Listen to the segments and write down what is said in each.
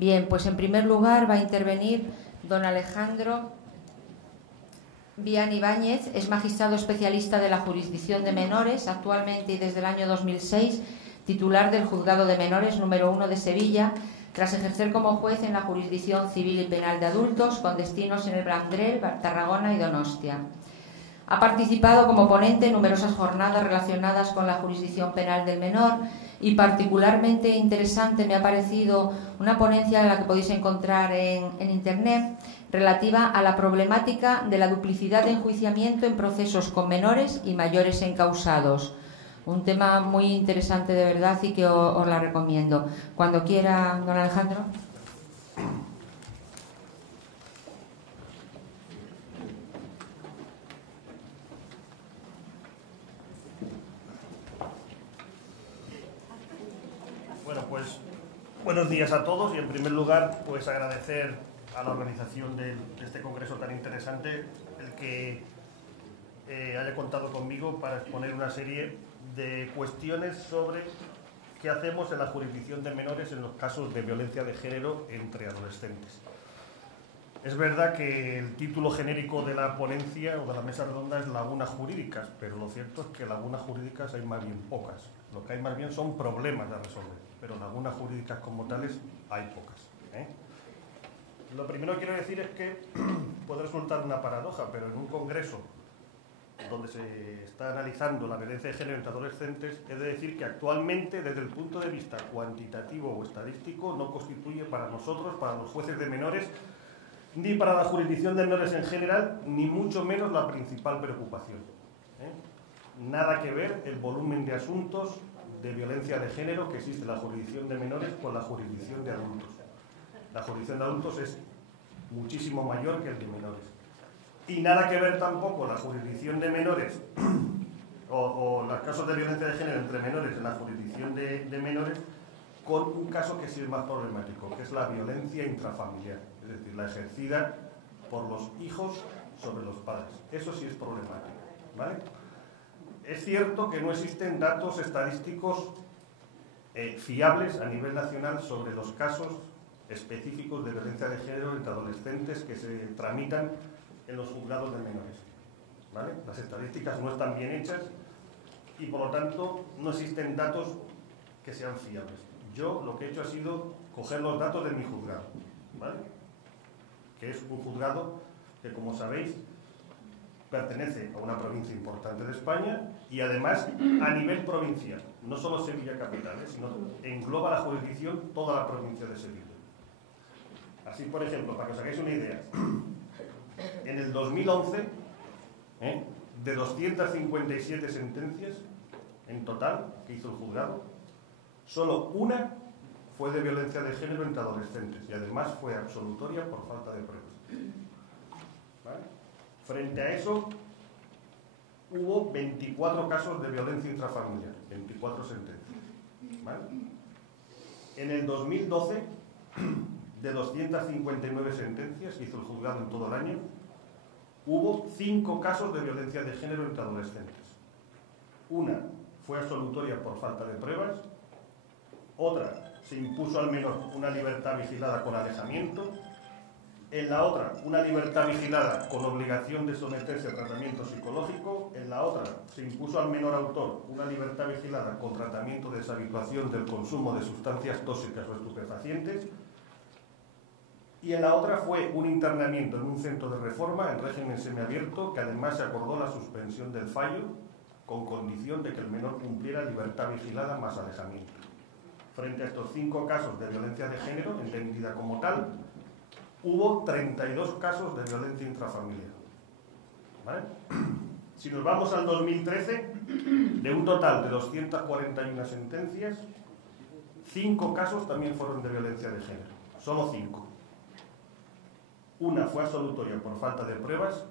Bien, pues en primer lugar va a intervenir don Alejandro Vián Ibáñez, es magistrado especialista de la jurisdicción de menores, actualmente y desde el año 2006, titular del Juzgado de Menores número 1 de Sevilla, tras ejercer como juez en la jurisdicción civil y penal de adultos, con destinos en el Vendrell, Tarragona y Donostia. Ha participado como ponente en numerosas jornadas relacionadas con la jurisdicción penal del menor y particularmente interesante me ha parecido una ponencia en la que podéis encontrar en Internet relativa a la problemática de la duplicidad de enjuiciamiento en procesos con menores y mayores encausados. Un tema muy interesante de verdad y que os la recomiendo. Cuando quiera, don Alejandro. Bueno, pues buenos días a todos y en primer lugar pues agradecer a la organización de este congreso tan interesante el que haya contado conmigo para exponer una serie de cuestiones sobre qué hacemos en la jurisdicción de menores en los casos de violencia de género entre adolescentes. Es verdad que el título genérico de la ponencia o de la mesa redonda es lagunas jurídicas, pero lo cierto es que lagunas jurídicas hay más bien pocas. Lo que hay más bien son problemas a resolver, pero lagunas jurídicas como tales hay pocas. Lo primero que quiero decir es que puede resultar una paradoja, pero en un congreso donde se está analizando la violencia de género entre adolescentes, he de decir que actualmente, desde el punto de vista cuantitativo o estadístico, no constituye para nosotros, para los jueces de menores, ni para la jurisdicción de menores en general, ni mucho menos la principal preocupación. Nada que ver el volumen de asuntos de violencia de género que existe en la jurisdicción de menores con la jurisdicción de adultos. La jurisdicción de adultos es muchísimo mayor que el de menores. Y nada que ver tampoco la jurisdicción de menores o los casos de violencia de género entre menores en la jurisdicción de menores con un caso que sí es más problemático, que es la violencia intrafamiliar, es decir, la ejercida por los hijos sobre los padres. Eso sí es problemático, ¿vale? Es cierto que no existen datos estadísticos fiables a nivel nacional sobre los casos específicos de violencia de género entre adolescentes que se tramitan en los juzgados de menores, ¿vale? Las estadísticas no están bien hechas y por lo tanto no existen datos que sean fiables. Yo lo que he hecho ha sido coger los datos de mi juzgado, ¿vale? Que es un juzgado que, como sabéis, pertenece a una provincia importante de España y además a nivel provincial, no solo Sevilla capital, sino engloba la jurisdicción toda la provincia de Sevilla. Así, por ejemplo, para que os hagáis una idea, en el 2011, de 257 sentencias en total que hizo el juzgado, solo una fue de violencia de género entre adolescentes y además fue absolutoria por falta de pruebas. ¿Vale? Frente a eso, hubo 24 casos de violencia intrafamiliar, 24 sentencias. ¿Vale? En el 2012, de 259 sentencias que hizo el juzgado en todo el año, hubo 5 casos de violencia de género entre adolescentes. Una fue absolutoria por falta de pruebas, otra se impuso al menor una libertad vigilada con alejamiento, en la otra una libertad vigilada con obligación de someterse a tratamiento psicológico, en la otra se impuso al menor autor una libertad vigilada con tratamiento de deshabituación del consumo de sustancias tóxicas o estupefacientes, y en la otra fue un internamiento en un centro de reforma en régimen semiabierto, que además se acordó la suspensión del fallo con condición de que el menor cumpliera libertad vigilada más alejamiento. Frente a estos 5 casos de violencia de género, entendida como tal, hubo 32 casos de violencia intrafamiliar. ¿Vale? Si nos vamos al 2013, de un total de 241 sentencias, 5 casos también fueron de violencia de género. Solo 5. Una fue absolutoria por falta de pruebas,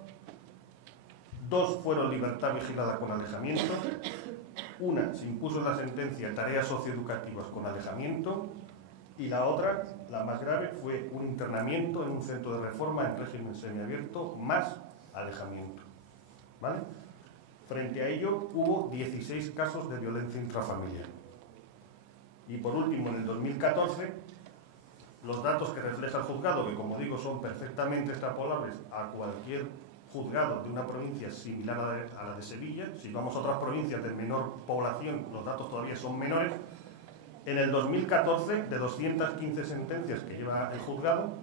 2 fueron libertad vigilada con alejamiento, una se impuso en la sentencia tareas socioeducativas con alejamiento y la otra, la más grave, fue un internamiento en un centro de reforma en régimen semiabierto más alejamiento. ¿Vale? Frente a ello hubo 16 casos de violencia intrafamiliar. Y por último, en el 2014, los datos que refleja el juzgado, que como digo son perfectamente extrapolables a cualquier juzgado de una provincia similar a la de Sevilla. Si vamos a otras provincias de menor población, los datos todavía son menores. En el 2014, de 215 sentencias que lleva el juzgado,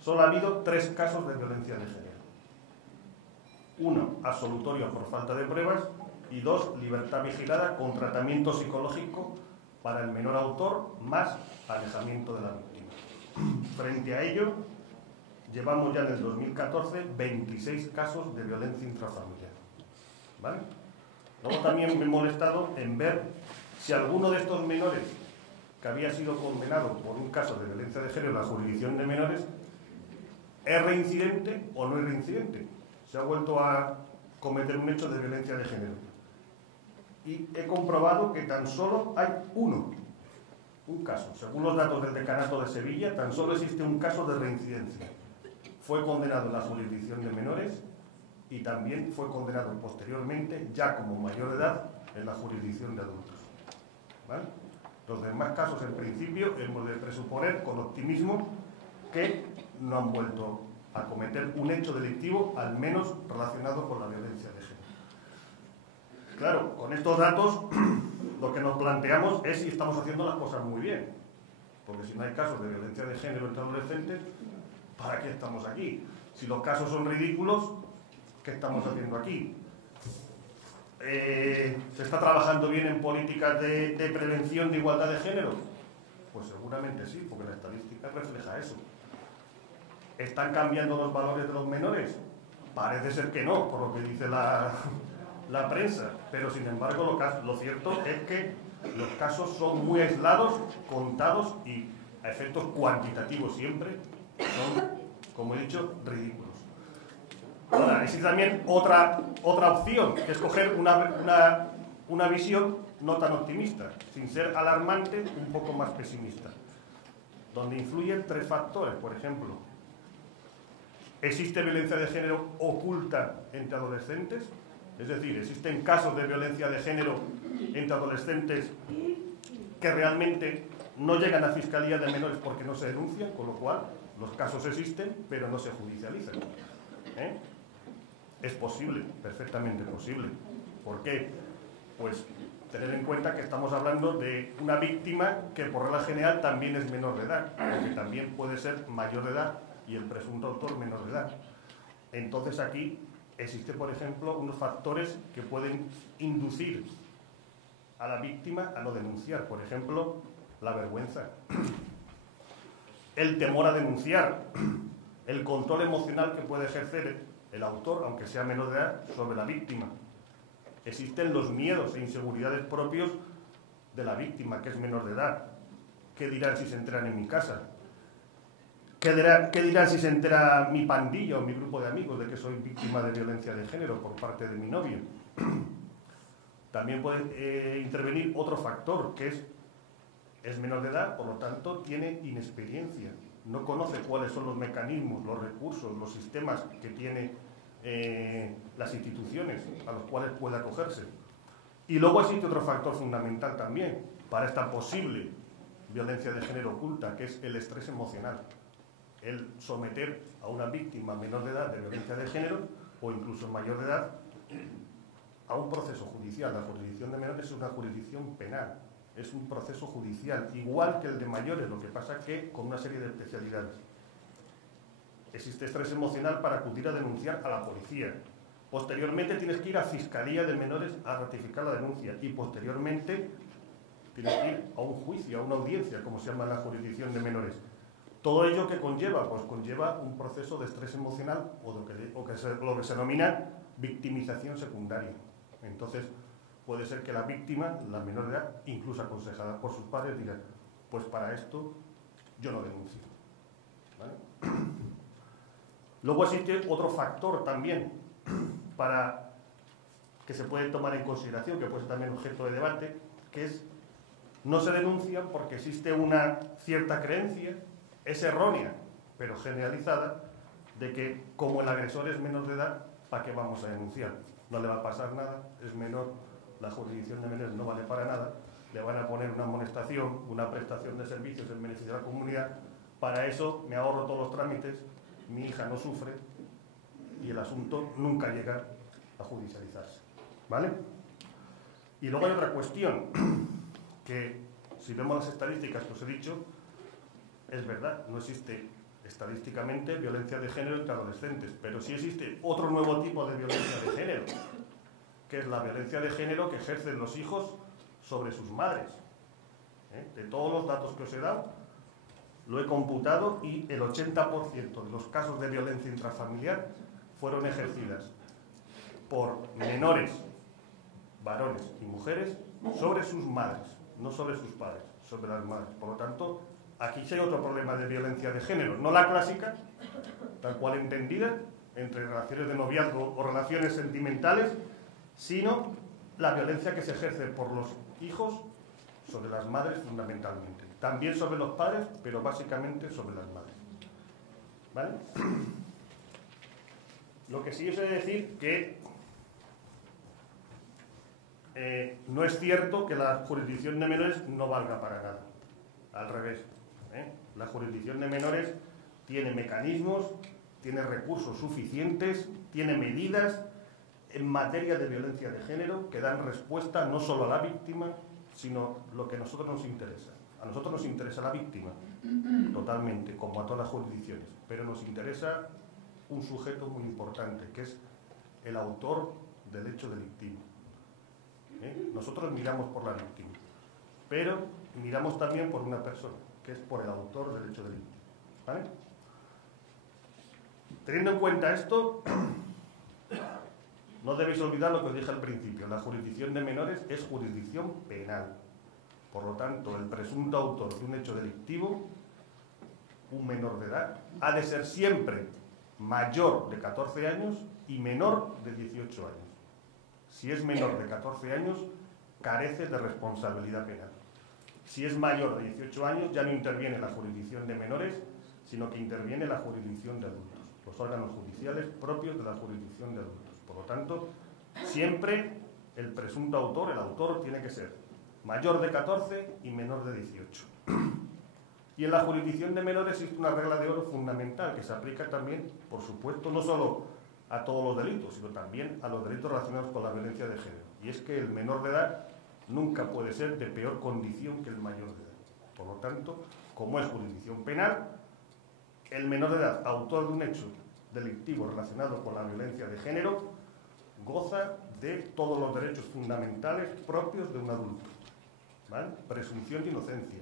solo ha habido 3 casos de violencia de género. 1, absolutorio por falta de pruebas, y 2, libertad vigilada con tratamiento psicológico para el menor autor más alejamiento de la víctima. Frente a ello, llevamos ya en el 2014 26 casos de violencia intrafamiliar. ¿Vale? Luego también me he molestado en ver si alguno de estos menores que había sido condenado por un caso de violencia de género en la jurisdicción de menores es reincidente o no es reincidente. Se ha vuelto a cometer un hecho de violencia de género. Y he comprobado que tan solo hay un caso. Según los datos del Decanato de Sevilla, tan solo existe un caso de reincidencia. Fue condenado en la jurisdicción de menores y también fue condenado posteriormente, ya como mayor de edad, en la jurisdicción de adultos. ¿Vale? Los demás casos, en principio, hemos de presuponer con optimismo que no han vuelto a cometer un hecho delictivo, al menos relacionado con la violencia de género. Claro, con estos datos lo que nos planteamos es si estamos haciendo las cosas muy bien. Porque si no hay casos de violencia de género entre adolescentes, ¿para qué estamos aquí? Si los casos son ridículos, ¿qué estamos haciendo aquí? ¿Se está trabajando bien en políticas de prevención de igualdad de género? Pues seguramente sí, porque la estadística refleja eso. ¿Están cambiando los valores de los menores? Parece ser que no, por lo que dice la prensa, pero sin embargo lo cierto es que los casos son muy aislados, contados y a efectos cuantitativos siempre son, como he dicho, ridículos. Ahora, existe también otra opción, que es coger una visión no tan optimista, sin ser alarmante, un poco más pesimista, donde influyen 3 factores. Por ejemplo, ¿existe violencia de género oculta entre adolescentes? Es decir, existen casos de violencia de género entre adolescentes que realmente no llegan a Fiscalía de Menores porque no se denuncian, con lo cual los casos existen, pero no se judicializan. Es posible, perfectamente posible. ¿Por qué? Pues tener en cuenta que estamos hablando de una víctima que por regla general también es menor de edad, porque también puede ser mayor de edad y el presunto autor menor de edad. Entonces aquí existe, por ejemplo, unos factores que pueden inducir a la víctima a no denunciar. Por ejemplo, la vergüenza, el temor a denunciar, el control emocional que puede ejercer el autor, aunque sea menor de edad, sobre la víctima. Existen los miedos e inseguridades propios de la víctima, que es menor de edad. ¿Qué dirán si se enteran en mi casa? ¿Qué dirán si se entera mi pandilla o mi grupo de amigos de que soy víctima de violencia de género por parte de mi novio? También puede intervenir otro factor, que es menor de edad, por lo tanto tiene inexperiencia. No conoce cuáles son los mecanismos, los recursos, los sistemas que tiene las instituciones a los cuales puede acogerse. Y luego existe otro factor fundamental también para esta posible violencia de género oculta, que es el estrés emocional. El someter a una víctima menor de edad de violencia de género o incluso mayor de edad a un proceso judicial. La jurisdicción de menores es una jurisdicción penal, es un proceso judicial, igual que el de mayores, lo que pasa que con una serie de especialidades. Existe estrés emocional para acudir a denunciar a la policía. Posteriormente tienes que ir a Fiscalía de Menores a ratificar la denuncia y posteriormente tienes que ir a un juicio, a una audiencia, como se llama en la jurisdicción de menores. ¿Todo ello qué conlleva? Pues conlleva un proceso de estrés emocional o lo que se denomina victimización secundaria. Entonces, puede ser que la víctima, la menor de edad, incluso aconsejada por sus padres, diga, pues para esto yo no denuncio. ¿Vale? Luego existe otro factor también para que se puede tomar en consideración, que puede ser también objeto de debate, que es no se denuncian porque existe una cierta creencia, es errónea, pero generalizada, de que como el agresor es menor de edad, ¿para qué vamos a denunciar? No le va a pasar nada, es menor, la jurisdicción de menores no vale para nada, le van a poner una amonestación, una prestación de servicios en beneficio de la comunidad, Para eso me ahorro todos los trámites, mi hija no sufre y el asunto nunca llega a judicializarse, ¿vale? Y luego hay otra cuestión, que si vemos las estadísticas que os he dicho, es verdad, no existe estadísticamente violencia de género entre adolescentes, pero sí existe otro nuevo tipo de violencia de género, que es la violencia de género que ejercen los hijos sobre sus madres. De todos los datos que os he dado, lo he computado y el 80% de los casos de violencia intrafamiliar fueron ejercidas por menores, varones y mujeres, sobre sus madres, no sobre sus padres, sobre las madres. Por lo tanto, aquí sí hay otro problema de violencia de género, no la clásica, tal cual entendida, entre relaciones de noviazgo o relaciones sentimentales, sino la violencia que se ejerce por los hijos sobre las madres fundamentalmente. También sobre los padres, pero básicamente sobre las madres. ¿Vale? Lo que sí os he de decir que no es cierto que la jurisdicción de menores no valga para nada. Al revés. La jurisdicción de menores tiene mecanismos, tiene recursos suficientes, tiene medidas en materia de violencia de género que dan respuesta no solo a la víctima, sino lo que a nosotros nos interesa. A nosotros nos interesa la víctima, totalmente, como a todas las jurisdicciones, pero nos interesa un sujeto muy importante, que es el autor del hecho delictivo. Nosotros miramos por la víctima, pero miramos también por una persona, que es por el autor del hecho delictivo. ¿Vale? Teniendo en cuenta esto, no debéis olvidar lo que os dije al principio. La jurisdicción de menores es jurisdicción penal. Por lo tanto, el presunto autor de un hecho delictivo, un menor de edad, ha de ser siempre mayor de 14 años y menor de 18 años. Si es menor de 14 años, carece de responsabilidad penal. Si es mayor de 18 años, ya no interviene la jurisdicción de menores, sino que interviene la jurisdicción de adultos, los órganos judiciales propios de la jurisdicción de adultos. Por lo tanto, siempre el presunto autor, el autor, tiene que ser mayor de 14 y menor de 18. Y en la jurisdicción de menores existe una regla de oro fundamental que se aplica también, por supuesto, no solo a todos los delitos, sino también a los delitos relacionados con la violencia de género. Y es que el menor de edad nunca puede ser de peor condición que el mayor de edad. Por lo tanto, como es jurisdicción penal, el menor de edad, autor de un hecho delictivo relacionado con la violencia de género, goza de todos los derechos fundamentales propios de un adulto. ¿Vale? Presunción de inocencia,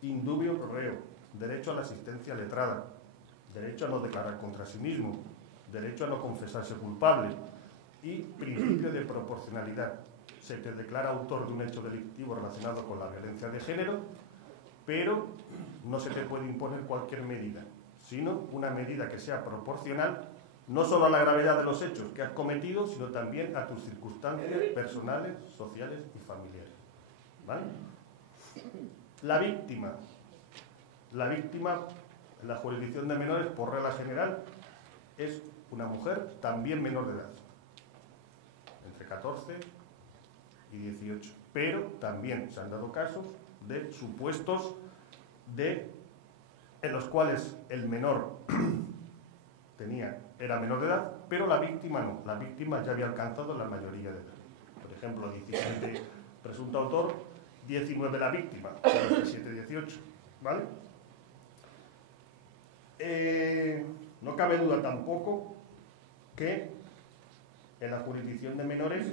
indubio pro reo, derecho a la asistencia letrada, derecho a no declarar contra sí mismo, derecho a no confesarse culpable y principio de proporcionalidad. Se te declara autor de un hecho delictivo relacionado con la violencia de género, pero no se te puede imponer cualquier medida, sino una medida que sea proporcional no solo a la gravedad de los hechos que has cometido, sino también a tus circunstancias personales, sociales y familiares. ¿Vale? La víctima en la jurisdicción de menores, por regla general, es una mujer también menor de edad, entre 14 y 18. Pero también se han dado casos de supuestos en los cuales el menor era menor de edad, pero la víctima no. La víctima ya había alcanzado la mayoría de edad. Por ejemplo, 17 presunto autor, 19 la víctima, 17, 18. ¿Vale? No cabe duda tampoco que en la jurisdicción de menores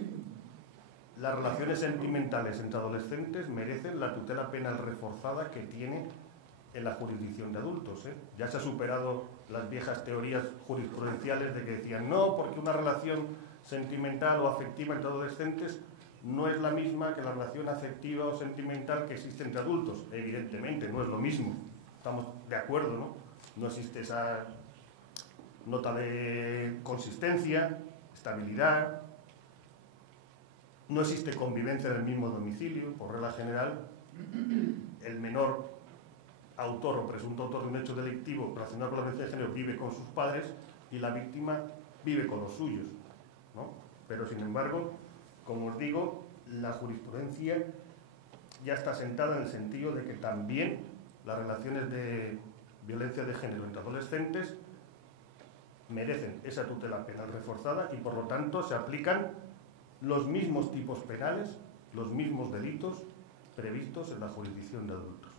las relaciones sentimentales entre adolescentes merecen la tutela penal reforzada que tiene en la jurisdicción de adultos. Ya se ha superado las viejas teorías jurisprudenciales de que decían no, porque una relación sentimental o afectiva entre adolescentes no es la misma que la relación afectiva o sentimental que existe entre adultos. Evidentemente, no es lo mismo. Estamos de acuerdo, ¿no? No existe esa nota de consistencia, estabilidad, no existe convivencia en el mismo domicilio. Por regla general, el menor autor o presunto autor de un hecho delictivo relacionado con la violencia de género vive con sus padres y la víctima vive con los suyos, ¿no? Pero sin embargo, como os digo, la jurisprudencia ya está sentada en el sentido de que también las relaciones de violencia de género entre adolescentes merecen esa tutela penal reforzada y por lo tanto se aplican los mismos tipos penales, los mismos delitos previstos en la jurisdicción de adultos.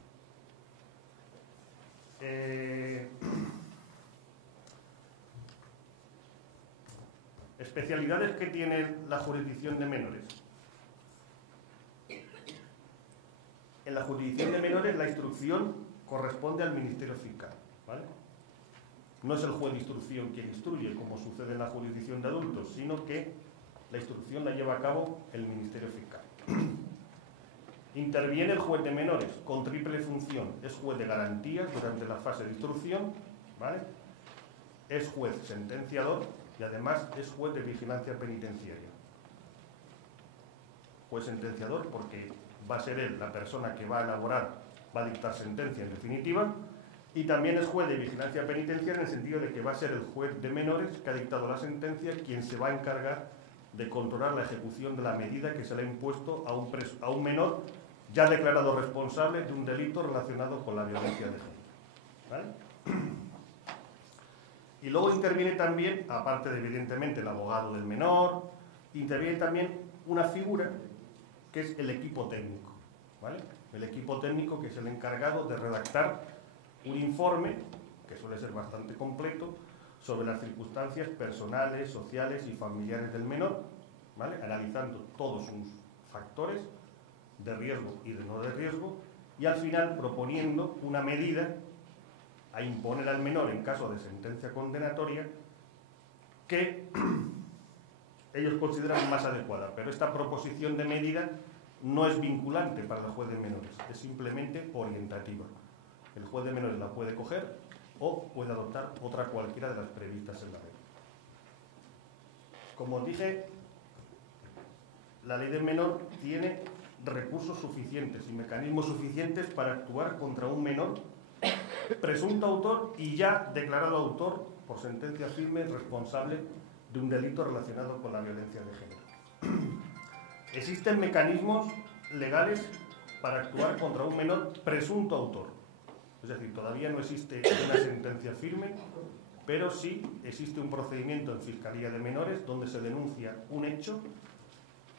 Especialidades que tiene la jurisdicción de menores. En la jurisdicción de menores la instrucción corresponde al Ministerio Fiscal, ¿vale? No es el juez de instrucción quien instruye, como sucede en la jurisdicción de adultos, sino que la instrucción la lleva a cabo el Ministerio Fiscal. Interviene el juez de menores con triple función. Es juez de garantías durante la fase de instrucción, ¿vale? Es juez sentenciador y además es juez de vigilancia penitenciaria. Juez sentenciador porque va a ser él la persona que va a elaborar, va a dictar sentencia en definitiva, y también es juez de vigilancia penitenciaria en el sentido de que va a ser el juez de menores que ha dictado la sentencia quien se va a encargar de controlar la ejecución de la medida que se le ha impuesto a un menor ya declarado responsable de un delito relacionado con la violencia de género, ¿vale? Y luego interviene también, aparte de evidentemente el abogado del menor, interviene también una figura que es el equipo técnico, ¿vale? El equipo técnico que es el encargado de redactar un informe, que suele ser bastante completo, sobre las circunstancias personales, sociales y familiares del menor, ¿vale? Analizando todos sus factores de riesgo y de no de riesgo, y al final proponiendo una medida a imponer al menor en caso de sentencia condenatoria que ellos consideran más adecuada. Pero esta proposición de medida no es vinculante para el juez de menores, es simplemente orientativa. El juez de menores la puede coger o puede adoptar otra cualquiera de las previstas en la ley. Como os dije, la ley del menor tiene recursos suficientes y mecanismos suficientes para actuar contra un menor presunto autor y ya declarado autor por sentencia firme responsable de un delito relacionado con la violencia de género. Existen mecanismos legales para actuar contra un menor presunto autor. Es decir, todavía no existe una sentencia firme, pero sí existe un procedimiento en Fiscalía de Menores donde se denuncia un hecho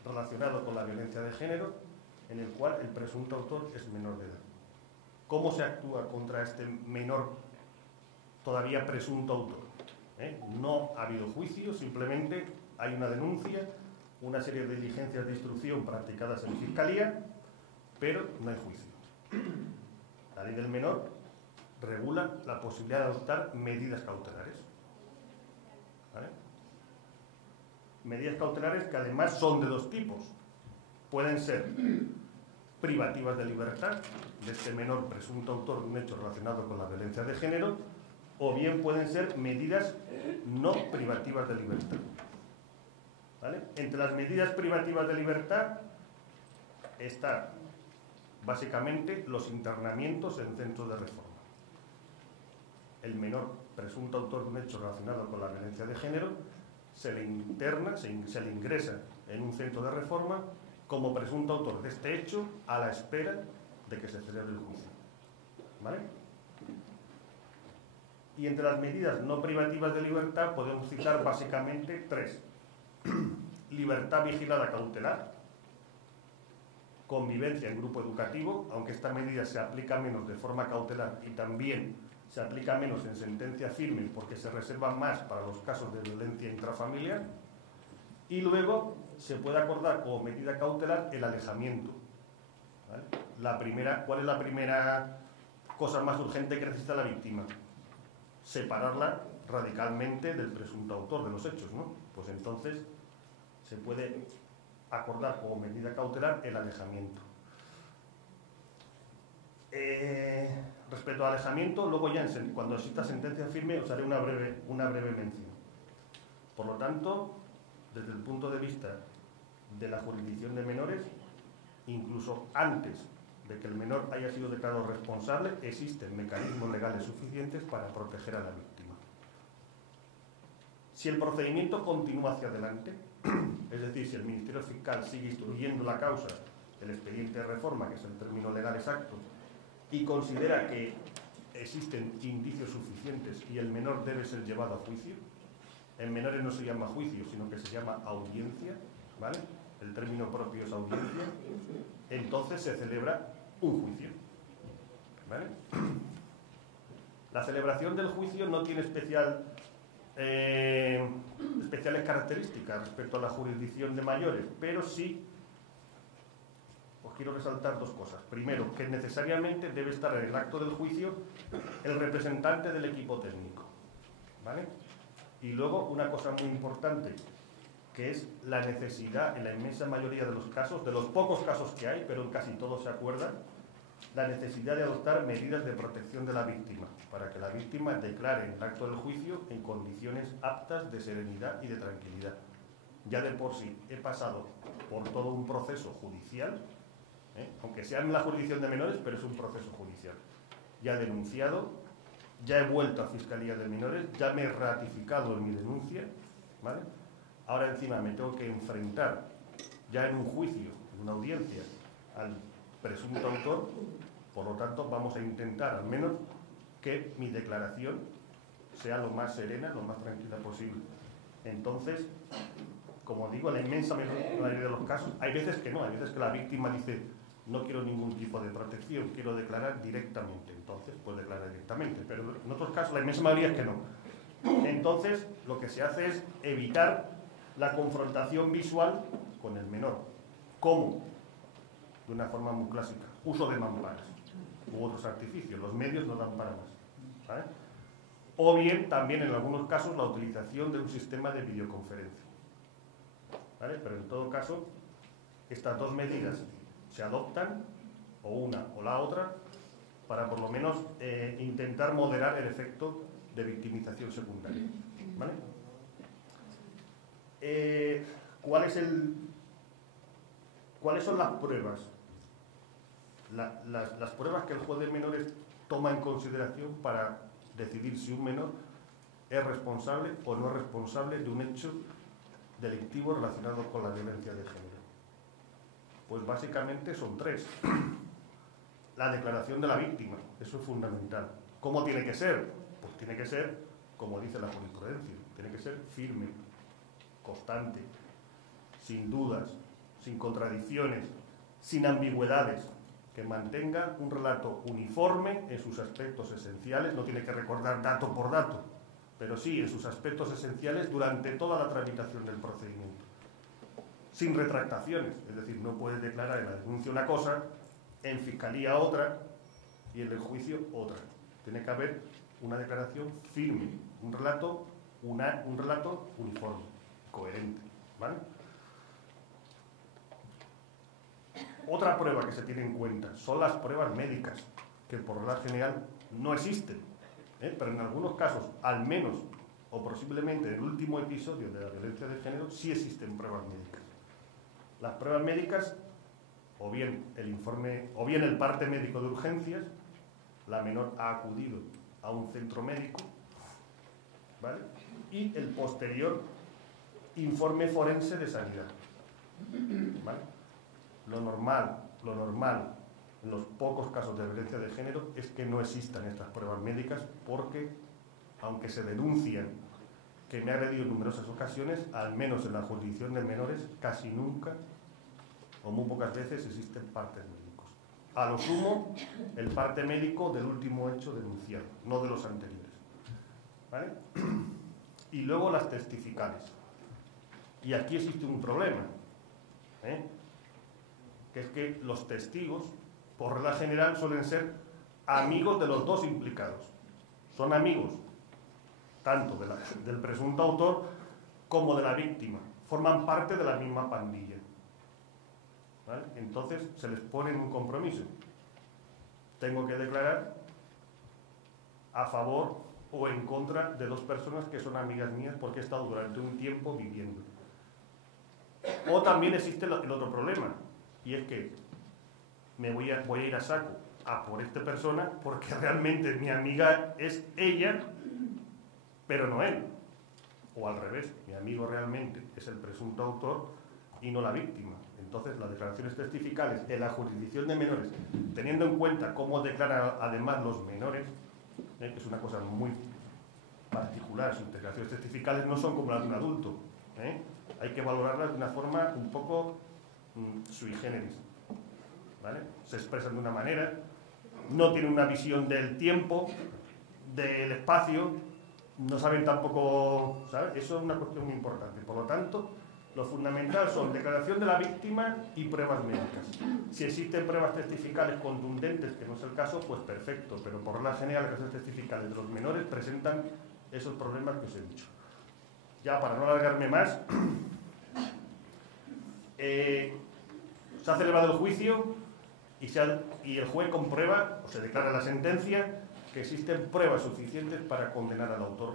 relacionado con la violencia de género en el cual el presunto autor es menor de edad. ¿Cómo se actúa contra este menor todavía presunto autor? No ha habido juicio, simplemente hay una denuncia, una serie de diligencias de instrucción practicadas en Fiscalía, pero no hay juicio. La ley del menor regula la posibilidad de adoptar medidas cautelares, ¿vale? Medidas cautelares que además son de dos tipos. Pueden ser privativas de libertad de este menor presunto autor de un hecho relacionado con la violencia de género, o bien pueden ser medidas no privativas de libertad, ¿vale? Entre las medidas privativas de libertad está básicamente los internamientos en centros de reforma. El menor presunto autor de un hecho relacionado con la violencia de género se le interna, se le ingresa en un centro de reforma como presunto autor de este hecho a la espera de que se celebre el juicio, ¿vale? Y entre las medidas no privativas de libertad podemos citar básicamente tres. Libertad vigilada cautelar, convivencia en grupo educativo, aunque esta medida se aplica menos de forma cautelar y también se aplica menos en sentencia firme porque se reserva más para los casos de violencia intrafamiliar, y luego se puede acordar como medida cautelar el alejamiento, ¿vale? ¿Cuál es la primera cosa más urgente que necesita la víctima? Separarla radicalmente del presunto autor de los hechos, ¿no? Pues entonces se puede acordar como medida cautelar el alejamiento. Respecto al alejamiento, luego ya cuando exista sentencia firme os haré una breve mención. Por lo tanto, desde el punto de vista de la jurisdicción de menores, incluso antes de que el menor haya sido declarado responsable, existen mecanismos legales suficientes para proteger a la víctima. Si el procedimiento continúa hacia adelante, es decir, si el Ministerio Fiscal sigue instruyendo la causa, el expediente de reforma, que es el término legal exacto, y considera que existen indicios suficientes y el menor debe ser llevado a juicio. En menores no se llama juicio, sino que se llama audiencia, ¿vale? El término propio es audiencia. Entonces se celebra un juicio, ¿vale? La celebración del juicio no tiene especiales características respecto a la jurisdicción de mayores, pero sí os quiero resaltar dos cosas. Primero, que necesariamente debe estar en el acto del juicio el representante del equipo técnico, ¿vale? Y luego una cosa muy importante, que es la necesidad, en la inmensa mayoría de los casos, de los pocos casos que hay, pero en casi todos se acuerdan, la necesidad de adoptar medidas de protección de la víctima, para que la víctima declare en el acto del juicio en condiciones aptas de serenidad y de tranquilidad. Ya de por sí he pasado por todo un proceso judicial, aunque sea en la jurisdicción de menores, pero es un proceso judicial. Ya he denunciado, ya he vuelto a Fiscalía de Menores, ya me he ratificado en mi denuncia, ¿vale? Ahora encima me tengo que enfrentar ya en un juicio, en una audiencia, al presunto autor. Por lo tanto, vamos a intentar al menos que mi declaración sea lo más serena, lo más tranquila posible. Entonces, como digo, en la inmensa mayoría de los casos, hay veces que no, hay veces que la víctima dice: no quiero ningún tipo de protección, quiero declarar directamente. Entonces, pues declarar directamente. Pero en otros casos, la inmensa mayoría es que no. Entonces, lo que se hace es evitar la confrontación visual con el menor. ¿Cómo? De una forma muy clásica. Uso de mamparas u otros artificios. Los medios no dan para más, ¿sabes? O bien, también en algunos casos, la utilización de un sistema de videoconferencia, ¿vale? Pero en todo caso, estas dos medidas se adoptan, o una o la otra, para por lo menos intentar moderar el efecto de victimización secundaria, ¿vale? ¿Cuáles son las pruebas? Las pruebas que el juez de menores toma en consideración para decidir si un menor es responsable o no es responsable de un hecho delictivo relacionado con la violencia de género. Pues básicamente son tres. La declaración de la víctima, eso es fundamental. ¿Cómo tiene que ser? Pues tiene que ser, como dice la jurisprudencia, tiene que ser firme, constante, sin dudas, sin contradicciones, sin ambigüedades, que mantenga un relato uniforme en sus aspectos esenciales. No tiene que recordar dato por dato, pero sí en sus aspectos esenciales durante toda la tramitación del procedimiento. Sin retractaciones, es decir, no puede declarar en la denuncia una cosa, en fiscalía otra y en el juicio otra. Tiene que haber una declaración firme, un relato uniforme, coherente, ¿vale? Otra prueba que se tiene en cuenta son las pruebas médicas, que por regla general no existen, pero en algunos casos, al menos o posiblemente en el último episodio de la violencia de género, sí existen pruebas médicas. Las pruebas médicas, o bien el parte médico de urgencias, la menor ha acudido a un centro médico, ¿vale? Y el posterior informe forense de sanidad, ¿vale? Lo normal, en los pocos casos de violencia de género, es que no existan estas pruebas médicas, porque, aunque se denuncian que me ha agredido en numerosas ocasiones, al menos en la jurisdicción de menores, casi nunca, o muy pocas veces, existen partes médicos. A lo sumo, el parte médico del último hecho denunciado, no de los anteriores, ¿vale? Y luego las testificales. Y aquí existe un problema, que es que los testigos, por regla general, suelen ser amigos de los dos implicados. Son amigos tanto del presunto autor como de la víctima. Forman parte de la misma pandilla, ¿vale? Entonces se les pone en un compromiso. Tengo que declarar a favor o en contra de dos personas que son amigas mías porque he estado durante un tiempo viviendo. O también existe el otro problema, y es que voy a ir a saco a por esta persona porque realmente mi amiga es ella, pero no él. O al revés, mi amigo realmente es el presunto autor y no la víctima. Entonces, las declaraciones testificales en la jurisdicción de menores, teniendo en cuenta cómo declaran además los menores, que es una cosa muy particular. Sus declaraciones testificales no son como las de un adulto. Hay que valorarlas de una forma un poco sui generis. ¿Vale? Se expresan de una manera, no tienen una visión del tiempo, del espacio, no saben tampoco, ¿sabes? Eso es una cuestión muy importante. Por lo tanto, lo fundamental son declaración de la víctima y pruebas médicas. Si existen pruebas testificales contundentes, que no es el caso, pues perfecto, pero por regla general las declaraciones testificales de los menores presentan esos problemas que os he dicho. Ya para no alargarme más, se ha celebrado el juicio y el juez comprueba, o se declara la sentencia, que existen pruebas suficientes para condenar al autor,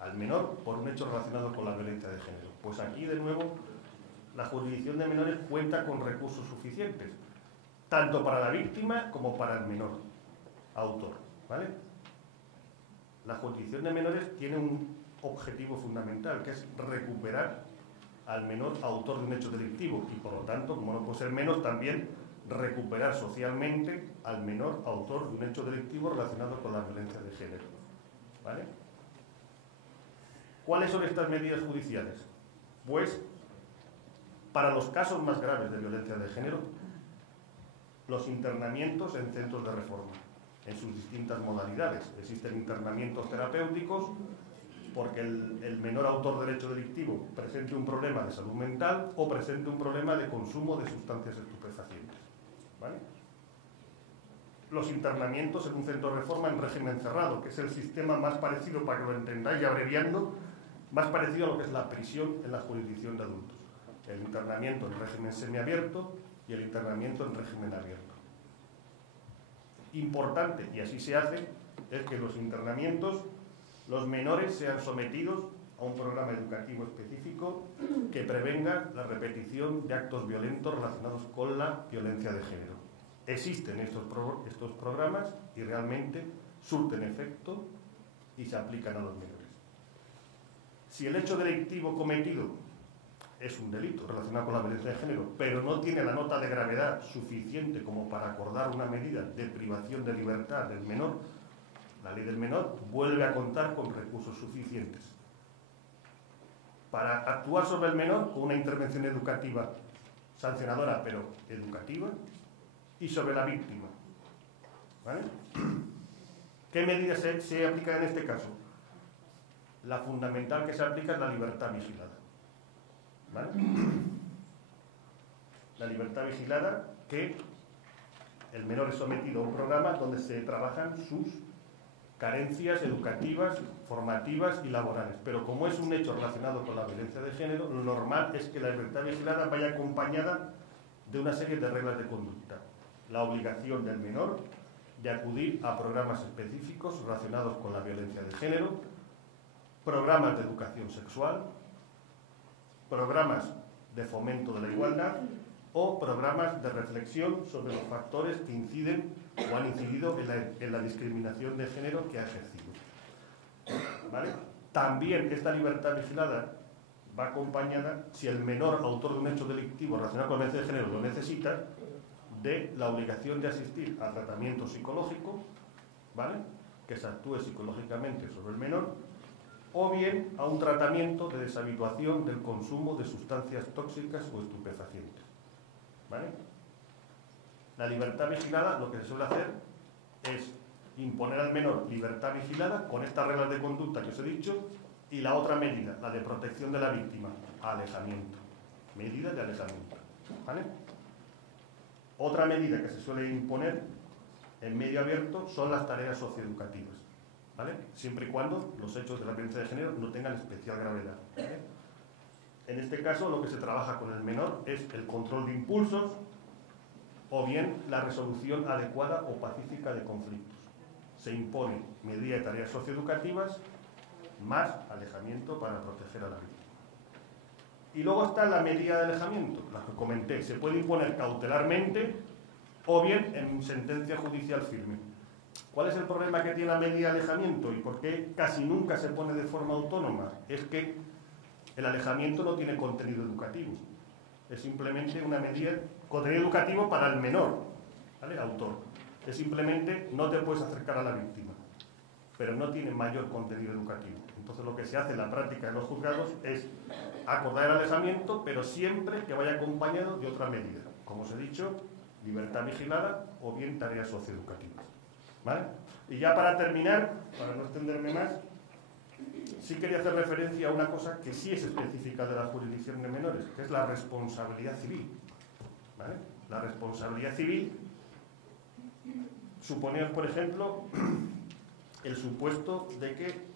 al menor, por un hecho relacionado con la violencia de género. Pues aquí, de nuevo, la jurisdicción de menores cuenta con recursos suficientes, tanto para la víctima como para el menor autor, ¿vale? La jurisdicción de menores tiene un objetivo fundamental, que es recuperar al menor autor de un hecho delictivo y, por lo tanto, como no puede ser menos, también recuperar socialmente al menor autor de un hecho delictivo relacionado con la violencia de género, ¿vale? ¿Cuáles son estas medidas judiciales? Pues, para los casos más graves de violencia de género, los internamientos en centros de reforma, en sus distintas modalidades. Existen internamientos terapéuticos porque el menor autor del hecho delictivo presente un problema de salud mental o presente un problema de consumo de sustancias estupefacientes, ¿vale? Los internamientos en un centro de reforma en régimen cerrado, que es el sistema más parecido, para que lo entendáis y abreviando, más parecido a lo que es la prisión en la jurisdicción de adultos. El internamiento en régimen semiabierto y el internamiento en régimen abierto. Importante, y así se hace, es que los internamientos, los menores sean sometidos a un programa educativo específico que prevenga la repetición de actos violentos relacionados con la violencia de género. Existen estos programas y realmente surten efecto y se aplican a los menores. Si el hecho delictivo cometido es un delito relacionado con la violencia de género, pero no tiene la nota de gravedad suficiente como para acordar una medida de privación de libertad del menor, la ley del menor vuelve a contar con recursos suficientes para actuar sobre el menor con una intervención educativa sancionadora, pero educativa, y sobre la víctima, ¿vale? ¿Qué medidas se aplican en este caso? La fundamental que se aplica es la libertad vigilada, ¿vale? La libertad vigilada, que el menor es sometido a un programa donde se trabajan sus carencias educativas, formativas y laborales. Pero como es un hecho relacionado con la violencia de género, lo normal es que la libertad vigilada vaya acompañada de una serie de reglas de conducta. La obligación del menor de acudir a programas específicos relacionados con la violencia de género, programas de educación sexual, programas de fomento de la igualdad o programas de reflexión sobre los factores que inciden o han incidido en la discriminación de género que ha ejercido, ¿vale? También esta libertad vigilada va acompañada, si el menor autor de un hecho delictivo relacionado con la violencia de género lo necesita, de la obligación de asistir a tratamiento psicológico, ¿vale?, que se actúe psicológicamente sobre el menor, o bien a un tratamiento de deshabituación del consumo de sustancias tóxicas o estupefacientes, ¿vale? La libertad vigilada, lo que se suele hacer es imponer al menor libertad vigilada con estas reglas de conducta que os he dicho, y la otra medida, la de protección de la víctima, alejamiento, medida de alejamiento, ¿vale? Otra medida que se suele imponer en medio abierto son las tareas socioeducativas, ¿vale?, siempre y cuando los hechos de la violencia de género no tengan especial gravedad, ¿vale? En este caso, lo que se trabaja con el menor es el control de impulsos o bien la resolución adecuada o pacífica de conflictos. Se impone medida de tareas socioeducativas más alejamiento para proteger a la víctima. Y luego está la medida de alejamiento, la que comenté. Se puede imponer cautelarmente o bien en sentencia judicial firme. ¿Cuál es el problema que tiene la medida de alejamiento y por qué casi nunca se pone de forma autónoma? Es que el alejamiento no tiene contenido educativo. Es simplemente una medida, contenido educativo para el menor, ¿vale?, autor. Es simplemente no te puedes acercar a la víctima. pero no tienen mayor contenido educativo. Entonces lo que se hace en la práctica en los juzgados es acordar el alejamiento, pero siempre que vaya acompañado de otra medida. Como os he dicho, libertad vigilada o bien tareas socioeducativas. ¿Vale? Y ya para terminar, para no extenderme más, sí quería hacer referencia a una cosa que sí es específica de la jurisdicción de menores, que es la responsabilidad civil. ¿Vale? La responsabilidad civil supone, por ejemplo, el supuesto de que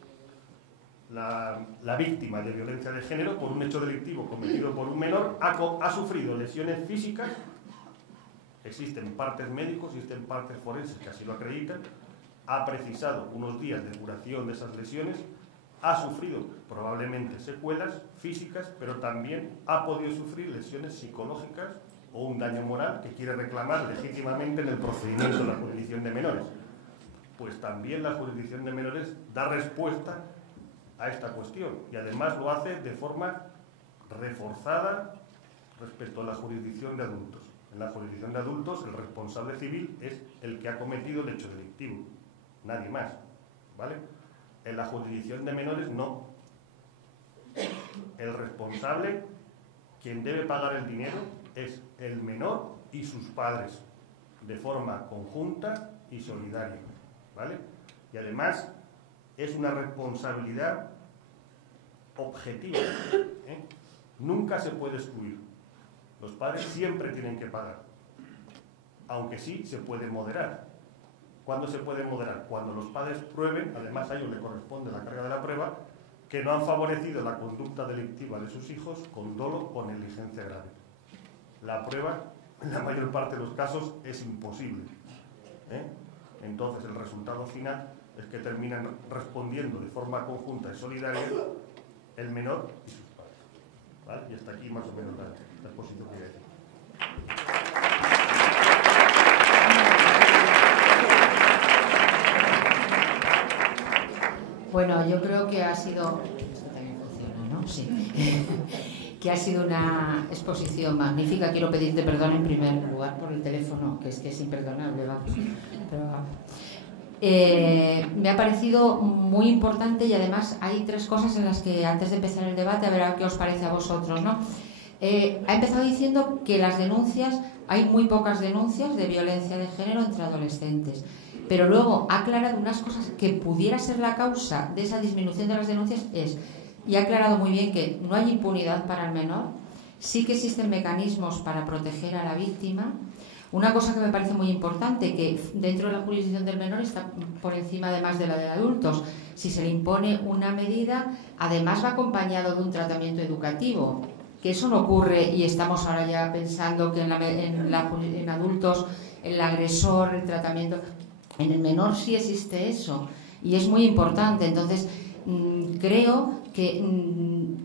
la víctima de violencia de género, por un hecho delictivo cometido por un menor, ha sufrido lesiones físicas. Existen partes médicos, existen partes forenses que así lo acreditan. Ha precisado unos días de curación de esas lesiones, ha sufrido probablemente secuelas físicas, pero también ha podido sufrir lesiones psicológicas o un daño moral que quiere reclamar legítimamente en el procedimiento de la jurisdicción de menores. Pues también la jurisdicción de menores da respuesta a esta cuestión y además lo hace de forma reforzada respecto a la jurisdicción de adultos. En la jurisdicción de adultos el responsable civil es el que ha cometido el hecho delictivo, nadie más, ¿vale? En la jurisdicción de menores no. El responsable, quien debe pagar el dinero, es el menor y sus padres, de forma conjunta y solidaria, ¿vale? Y además es una responsabilidad objetiva, ¿eh? Nunca se puede excluir. Los padres siempre tienen que pagar, aunque sí se puede moderar. ¿Cuándo se puede moderar? Cuando los padres prueben, además a ellos les corresponde la carga de la prueba, que no han favorecido la conducta delictiva de sus hijos con dolo o negligencia grave. La prueba, en la mayor parte de los casos, es imposible, ¿eh? Entonces el resultado final es que terminan respondiendo de forma conjunta y solidaria el menor y sus padres, ¿vale? Y hasta aquí más o menos la exposición que voy a decir. Bueno, yo creo que ha sido... Esto también funciona, ¿no? Sí. Que ha sido una exposición magnífica. Quiero pedirte perdón en primer lugar por el teléfono, que es imperdonable, va. Pero, me ha parecido muy importante y además hay tres cosas en las que antes de empezar el debate, a ver qué os parece a vosotros, ¿no? Ha empezado diciendo que las denuncias, hay muy pocas denuncias de violencia de género entre adolescentes, pero luego ha aclarado unas cosas que pudiera ser la causa de esa disminución de las denuncias y ha aclarado muy bien que no hay impunidad para el menor, sí que existen mecanismos para proteger a la víctima. Una cosa que me parece muy importante, que dentro de la jurisdicción del menor está por encima además de la de adultos. Si se le impone una medida, además va acompañado de un tratamiento educativo, que eso no ocurre y estamos ahora ya pensando que en adultos el agresor, el tratamiento... En el menor sí existe eso y es muy importante. Entonces, creo que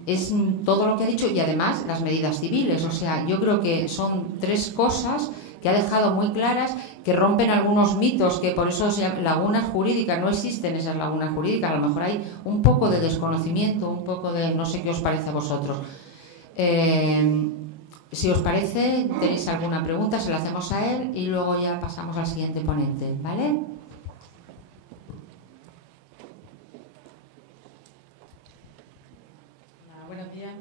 es todo lo que ha dicho y además las medidas civiles. O sea, yo creo que son tres cosas que ha dejado muy claras, que rompen algunos mitos, que por eso se llaman lagunas jurídicas. No existen esas lagunas jurídicas, a lo mejor hay un poco de desconocimiento, un poco de... no sé qué os parece a vosotros. Si os parece, tenéis alguna pregunta, se la hacemos a él y luego ya pasamos al siguiente ponente, ¿vale? Buenos días.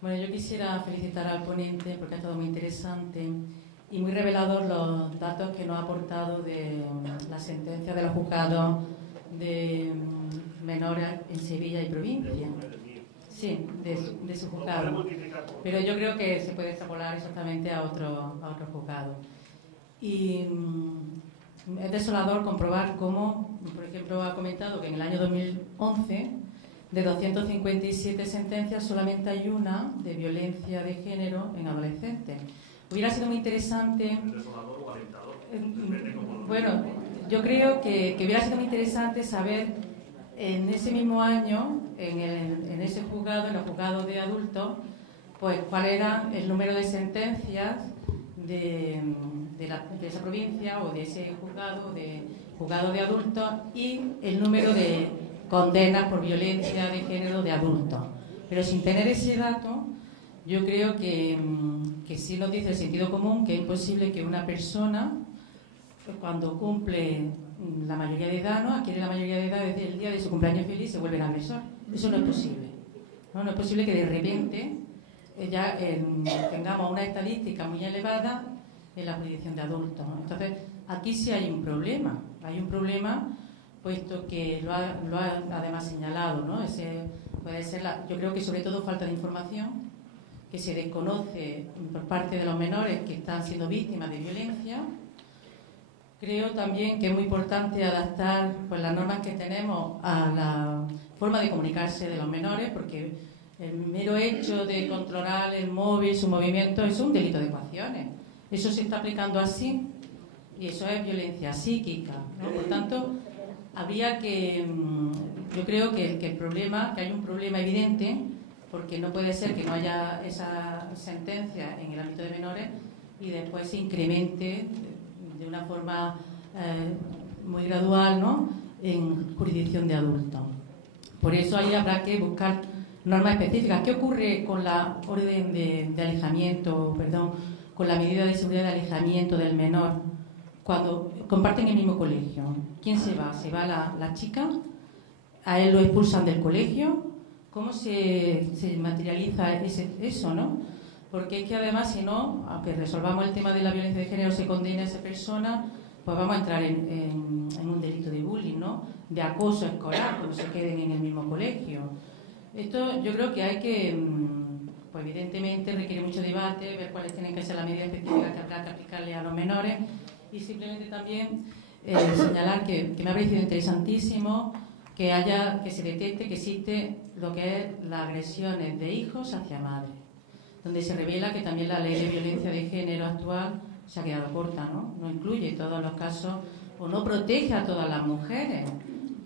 Bueno, yo quisiera felicitar al ponente porque ha estado muy interesante y muy revelador los datos que nos ha aportado de la sentencia de los juzgados de menores en Sevilla y provincia. Sí, de su juzgado. Pero yo creo que se puede extrapolar exactamente a otro juzgado. Y es desolador comprobar cómo, por ejemplo, ha comentado que en el año 2011, de 257 sentencias, solamente hay una de violencia de género en adolescentes. Hubiera sido muy interesante... ¿Desolador o alentador? Bueno, yo creo que hubiera sido muy interesante saber en ese mismo año, en ese juzgado, en el juzgado de adultos, pues cuál era el número de sentencias de esa provincia o de ese juzgado de adultos y el número de condenas por violencia de género de adultos. Pero sin tener ese dato, yo creo que sí nos dice el sentido común que es imposible que una persona, cuando cumple la mayoría de edad, ¿no? Adquiere la mayoría de edad desde el día de su cumpleaños feliz y se vuelve agresor. Eso no es posible. No es posible que de repente ya tengamos una estadística muy elevada en la jurisdicción de adultos, ¿no? Entonces, aquí sí hay un problema. Hay un problema, puesto que lo ha además señalado, ¿no? Puede ser, yo creo que sobre todo falta de información, que se desconoce por parte de los menores que están siendo víctimas de violencia. Creo también que es muy importante adaptar pues, las normas que tenemos a la forma de comunicarse de los menores, porque el mero hecho de controlar el móvil, su movimiento, es un delito de coacciones. Eso se está aplicando así y eso es violencia psíquica, ¿no? Por tanto, habría que, yo creo que hay un problema evidente, porque no puede ser que no haya esa sentencia en el ámbito de menores y después se incremente de una forma muy gradual, ¿no?, en jurisdicción de adultos. Por eso ahí habrá que buscar normas específicas. ¿Qué ocurre con la orden de alejamiento, con la medida de seguridad de alejamiento del menor cuando comparten el mismo colegio? ¿Quién se va? ¿Se va la chica? ¿A él lo expulsan del colegio? ¿Cómo se materializa eso, no? Porque es que además, si no, aunque resolvamos el tema de la violencia de género, se condena a esa persona, pues vamos a entrar en un delito de bullying, ¿no? De acoso escolar, cuando se queden en el mismo colegio. Esto yo creo que hay que, pues evidentemente requiere mucho debate, ver cuáles tienen que ser las medidas específicas que habrá que aplicarle a los menores, y simplemente también señalar que me ha parecido interesantísimo que se detecte que existe lo que es las agresiones de hijos hacia madres, donde se revela que también la ley de violencia de género actual se ha quedado corta, ¿no? No incluye todos los casos o no protege a todas las mujeres,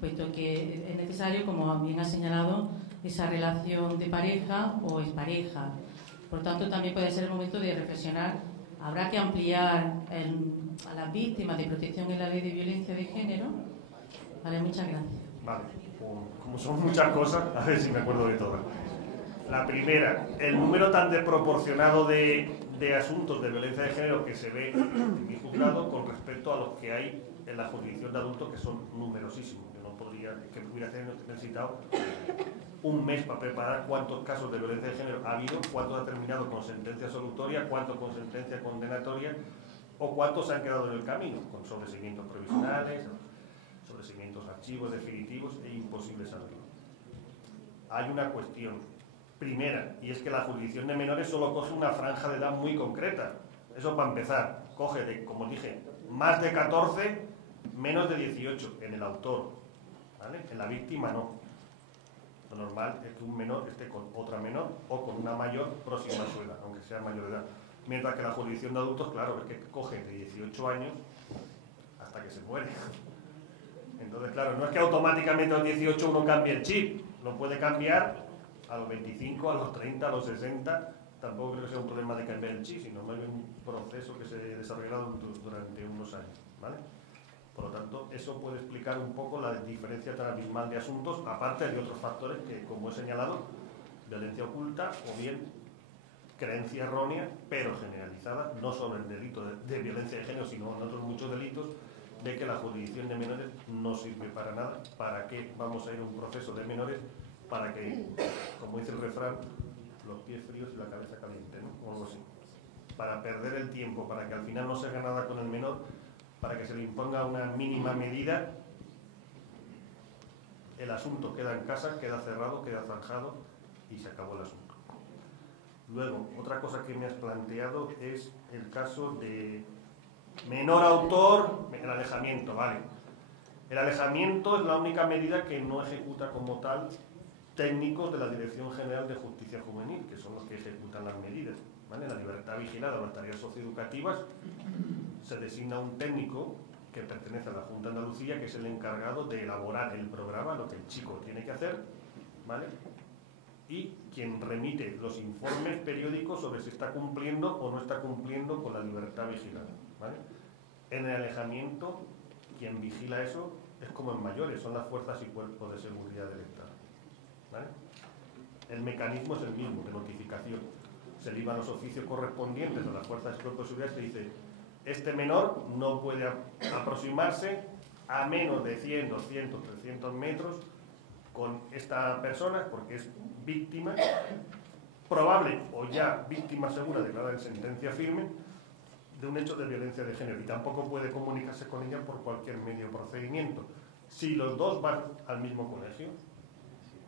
puesto que es necesario, como bien ha señalado, esa relación de pareja o expareja. Por tanto, también puede ser el momento de reflexionar. Habrá que ampliar a las víctimas de protección en la ley de violencia de género. Vale, muchas gracias. Vale, como son muchas cosas, a ver si me acuerdo de todas. La primera, el número tan desproporcionado de asuntos de violencia de género que se ve en mi juzgado con respecto a los que hay en la jurisdicción de adultos, que son numerosísimos. Yo no podría, que hubiera necesitado un mes para preparar cuántos casos de violencia de género ha habido, cuántos ha terminado con sentencia absolutoria, cuántos con sentencia condenatoria o cuántos se han quedado en el camino, con sobreseimientos provisionales, sobreseimientos archivos definitivos, es imposible saberlo. Hay una cuestión primera, y es que la jurisdicción de menores solo coge una franja de edad muy concreta. Eso para empezar, coge de, como dije, más de 14, menos de 18 en el autor, ¿vale? En la víctima no. Lo normal es que un menor esté con otra menor o con una mayor próxima a su edad, aunque sea mayor de edad. Mientras que la jurisdicción de adultos, claro, es que coge de 18 años hasta que se muere. Entonces, claro, no es que automáticamente a los 18 uno cambie el chip, lo puede cambiar a los 25, a los 30, a los 60, tampoco creo que sea un problema de cambiar el chip, sino más bien un proceso que se desarrollará durante unos años, ¿vale? Por lo tanto, eso puede explicar un poco la diferencia tan abismal de asuntos, aparte de otros factores que, como he señalado, violencia oculta o bien creencia errónea, pero generalizada, no solo el delito de violencia de género, sino en otros muchos delitos, de que la jurisdicción de menores no sirve para nada. ¿Para qué vamos a ir a un proceso de menores? Para que, como dice el refrán, los pies fríos y la cabeza caliente, ¿no? O algo así. Para perder el tiempo, para que al final no se haga nada con el menor, para que se le imponga una mínima medida, el asunto queda en casa, queda cerrado, queda zanjado y se acabó el asunto. Luego, otra cosa que me has planteado es el caso de menor autor, el alejamiento, ¿vale? El alejamiento es la única medida que no ejecuta como tal técnicos de la Dirección General de Justicia Juvenil, que son los que ejecutan las medidas, ¿vale? La libertad vigilada, las tareas socioeducativas, se designa un técnico que pertenece a la Junta de Andalucía, que es el encargado de elaborar el programa, lo que el chico tiene que hacer, ¿vale? Y quien remite los informes periódicos sobre si está cumpliendo o no está cumpliendo con la libertad vigilada, ¿vale? En el alejamiento, quien vigila eso es como en mayores, son las fuerzas y cuerpos de seguridad del Estado, ¿vale? El mecanismo es el mismo, de notificación. Se liban los oficios correspondientes a las fuerzas y cuerpos de seguridad y se dice: este menor no puede aproximarse a menos de 100, 200, 300 metros con esta persona, porque es víctima probable o ya víctima segura declarada en sentencia firme de un hecho de violencia de género, y tampoco puede comunicarse con ella por cualquier medio o procedimiento. Si los dos van al mismo colegio,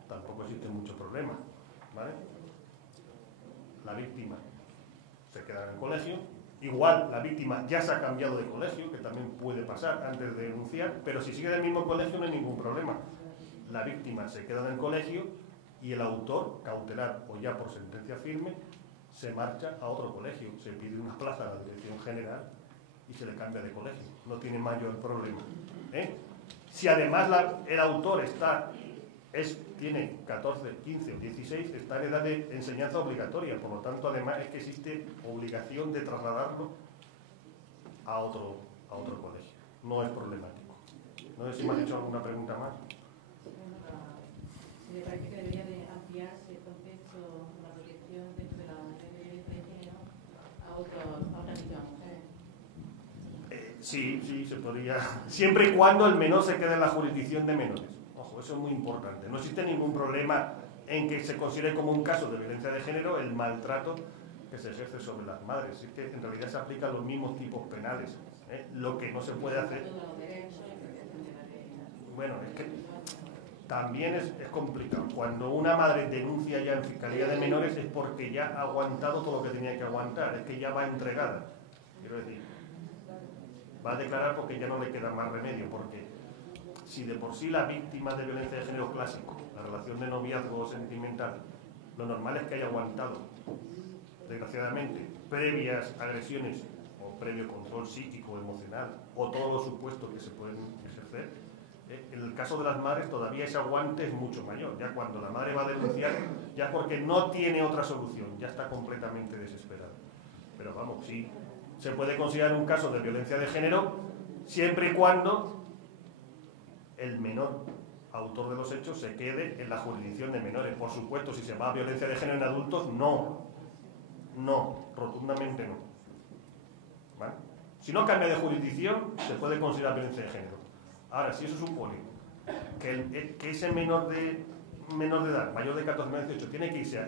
tampoco existe mucho problema, ¿vale? La víctima se queda en el colegio, igual la víctima ya se ha cambiado de colegio, que también puede pasar antes de denunciar, pero si sigue en el mismo colegio no hay ningún problema. La víctima se queda en el colegio y el autor, cautelar o ya por sentencia firme, se marcha a otro colegio, se pide una plaza a la dirección general y se le cambia de colegio. No tiene mayor problema, ¿eh? Si además el autor tiene 14, 15 o 16, está en edad de enseñanza obligatoria, por lo tanto además es que existe obligación de trasladarlo a otro colegio. No es problemático. No sé si me has hecho alguna pregunta más. Me parece que debería de ampliarse el concepto de la protección dentro de la ley de género a otra situación. Sí, se podría, siempre y cuando el menor se quede en la jurisdicción de menores. Ojo, eso es muy importante. No existe ningún problema en que se considere como un caso de violencia de género el maltrato que se ejerce sobre las madres. Es que en realidad se aplican los mismos tipos penales, ¿eh? Lo que no se puede hacer... Bueno, es que también es complicado. Cuando una madre denuncia ya en Fiscalía de Menores es porque ya ha aguantado todo lo que tenía que aguantar, es que ya va entregada. Quiero decir, va a declarar porque ya no le queda más remedio, porque si de por sí la víctima de violencia de género clásico, la relación de noviazgo sentimental, lo normal es que haya aguantado, desgraciadamente, previas agresiones o previo control psíquico, emocional, o todos los supuestos que se pueden ejercer. En el caso de las madres todavía ese aguante es mucho mayor. Ya cuando la madre va a denunciar, ya porque no tiene otra solución, ya está completamente desesperada. Pero vamos, sí, se puede considerar un caso de violencia de género siempre y cuando el menor autor de los hechos se quede en la jurisdicción de menores. Por supuesto, si se va a violencia de género en adultos, no, rotundamente no. ¿Vale? Si no cambia de jurisdicción, se puede considerar violencia de género. Ahora, si eso supone que ese menor de edad, mayor de 14 años, 18, tiene que irse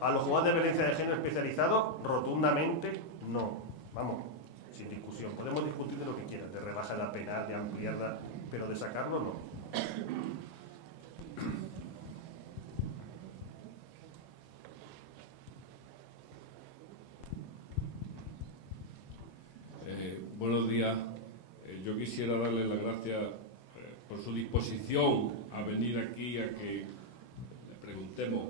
a los juzgados de violencia de género especializados, rotundamente no. Vamos, sin discusión. Podemos discutir de lo que quieran, de rebajar la pena, de ampliarla, pero de sacarlo no. Buenos días. Yo quisiera darle las gracias por su disposición a venir aquí a que le preguntemos